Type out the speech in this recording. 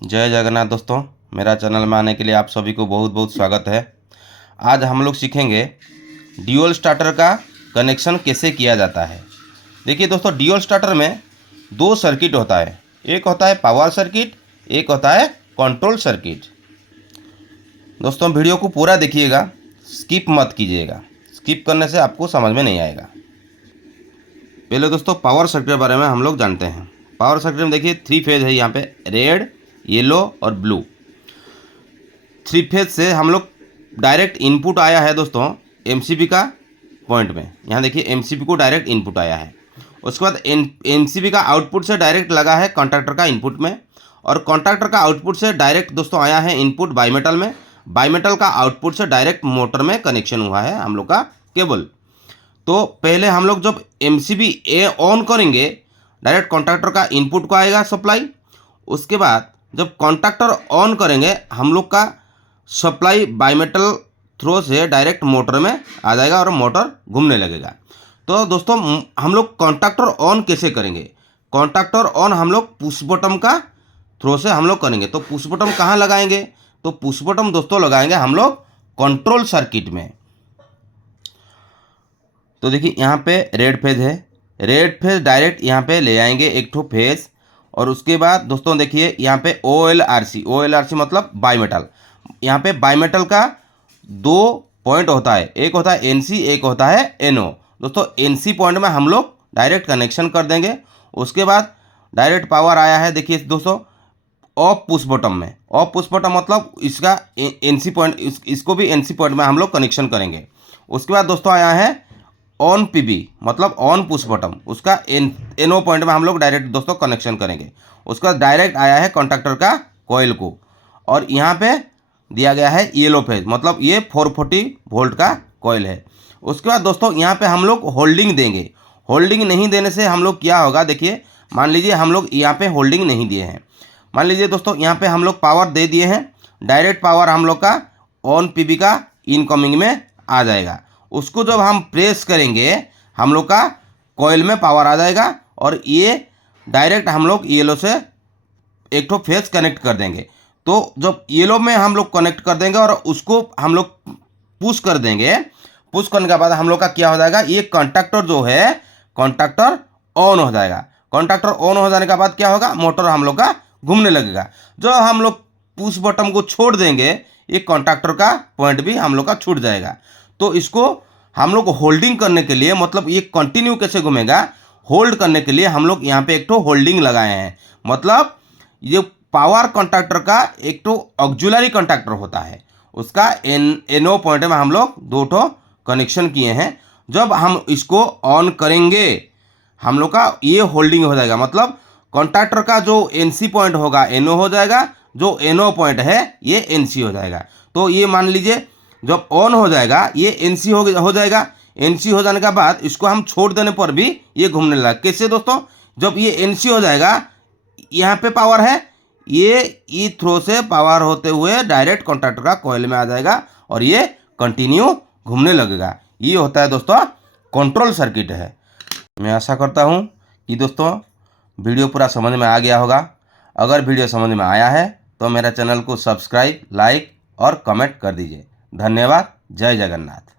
जय जगन्नाथ दोस्तों, मेरा चैनल में आने के लिए आप सभी को बहुत बहुत स्वागत है। आज हम लोग सीखेंगे ड्यूल स्टार्टर का कनेक्शन कैसे किया जाता है। देखिए दोस्तों, ड्यूल स्टार्टर में दो सर्किट होता है। एक होता है पावर सर्किट, एक होता है कंट्रोल सर्किट। दोस्तों वीडियो को पूरा देखिएगा, स्किप मत कीजिएगा। स्किप करने से आपको समझ में नहीं आएगा। पहले दोस्तों पावर सर्किट के बारे में हम लोग जानते हैं। पावर सर्किट में देखिए 3 फेज है, यहाँ पे रेड, येलो और ब्लू। 3 फेज से हम लोग डायरेक्ट इनपुट आया है दोस्तों एमसीबी का पॉइंट में। यहाँ देखिए एमसीबी को डायरेक्ट इनपुट आया है। उसके बाद एमसीबी का आउटपुट से डायरेक्ट लगा है कॉन्टैक्टर का इनपुट में, और कॉन्टैक्टर का आउटपुट से डायरेक्ट दोस्तों आया है इनपुट बाईमेटल में। बाईमेटल का आउटपुट से डायरेक्ट मोटर में कनेक्शन हुआ है हम लोग का केबल। तो पहले हम लोग जब एमसीबी ए ऑन करेंगे, डायरेक्ट कॉन्टैक्टर का इनपुट को आएगा सप्लाई। उसके बाद जब कॉन्टैक्टर ऑन करेंगे, हम लोग का सप्लाई बाईमेटल थ्रो से डायरेक्ट मोटर में आ जाएगा और मोटर घूमने लगेगा। तो दोस्तों हम लोग कॉन्टैक्टर ऑन कैसे करेंगे? कॉन्टैक्टर ऑन हम लोग पुश बटन का थ्रो से हम लोग करेंगे। तो पुश बटन कहाँ लगाएंगे? तो पुश बटन दोस्तों लगाएंगे हम लोग कंट्रोल सर्किट में। तो देखिए यहाँ पे रेड फेज है, रेड फेज डायरेक्ट यहाँ पे ले आएंगे एक ठो फेज। और उसके बाद दोस्तों देखिए यहाँ पे OLRC मतलब बाईमेटल। यहाँ पे बाईमेटल का 2 पॉइंट होता है, एक होता है NC, एक होता है NO। दोस्तों NC पॉइंट में हम लोग डायरेक्ट कनेक्शन कर देंगे। उसके बाद डायरेक्ट पावर आया है, देखिए दोस्तों ऑफ पुश बटन में। ऑफ पुश बटन मतलब इसका NC पॉइंट, इसको भी NC पॉइंट में हम लोग कनेक्शन करेंगे। उसके बाद दोस्तों आया है ऑन PB मतलब ऑन पुश बटन, उसका NO पॉइंट में हम लोग डायरेक्ट दोस्तों कनेक्शन करेंगे। उसका डायरेक्ट आया है कॉन्टैक्टर का कॉइल को, और यहाँ पे दिया गया है येलो फेज मतलब ये 440 वोल्ट का कॉइल है। उसके बाद दोस्तों यहाँ पे हम लोग होल्डिंग देंगे। होल्डिंग नहीं देने से हम लोग क्या होगा, देखिए मान लीजिए हम लोग यहाँ पे होल्डिंग नहीं दिए हैं। मान लीजिए दोस्तों यहाँ पे हम लोग पावर दे दिए हैं, डायरेक्ट पावर हम लोग का ऑन PB का इनकमिंग में आ जाएगा। उसको जब हम प्रेस करेंगे, हम लोग का कॉइल में पावर आ जाएगा, और ये डायरेक्ट हम लोग येलो से एक ठो फेज कनेक्ट कर देंगे। तो जब येलो में हम लोग कनेक्ट कर देंगे और उसको हम लोग पुश कर देंगे, पुश करने के बाद हम लोग का क्या हो जाएगा, ये कॉन्टैक्टर जो है कॉन्टैक्टर ऑन हो जाएगा। कॉन्टैक्टर ऑन हो जाने के बाद क्या होगा, मोटर हम लोग का घूमने लगेगा। जब हम लोग पुश बटन को छोड़ देंगे, ये कॉन्टैक्टर का पॉइंट भी हम लोग का छूट जाएगा। तो इसको हम लोग होल्डिंग करने के लिए, मतलब ये कंटिन्यू कैसे घूमेगा, होल्ड करने के लिए हम लोग यहाँ पे एक तो होल्डिंग लगाए हैं। मतलब ये पावर कॉन्टैक्टर का एक तो ऑक्सिलरी कॉन्टैक्टर होता है, उसका NO पॉइंट में हम लोग 2 ठो कनेक्शन किए हैं। जब हम इसको ऑन करेंगे, हम लोग का ये होल्डिंग हो जाएगा। मतलब कॉन्टैक्टर का जो NC पॉइंट होगा NO हो जाएगा, जो NO पॉइंट है ये NC हो जाएगा। तो ये मान लीजिए जब ऑन हो जाएगा ये NC हो जाएगा। NC हो जाने के बाद इसको हम छोड़ देने पर भी ये घूमने लगा। कैसे दोस्तों, जब ये NC हो जाएगा, यहाँ पे पावर है, ये ई थ्रो से पावर होते हुए डायरेक्ट कॉन्टैक्टर का कॉइल में आ जाएगा और ये कंटिन्यू घूमने लगेगा। ये होता है दोस्तों कंट्रोल सर्किट है। मैं आशा करता हूँ कि दोस्तों वीडियो पूरा समझ में आ गया होगा। अगर वीडियो समझ में आया है तो मेरा चैनल को सब्सक्राइब, लाइक और कमेंट कर दीजिए। धन्यवाद। जय जगन्नाथ।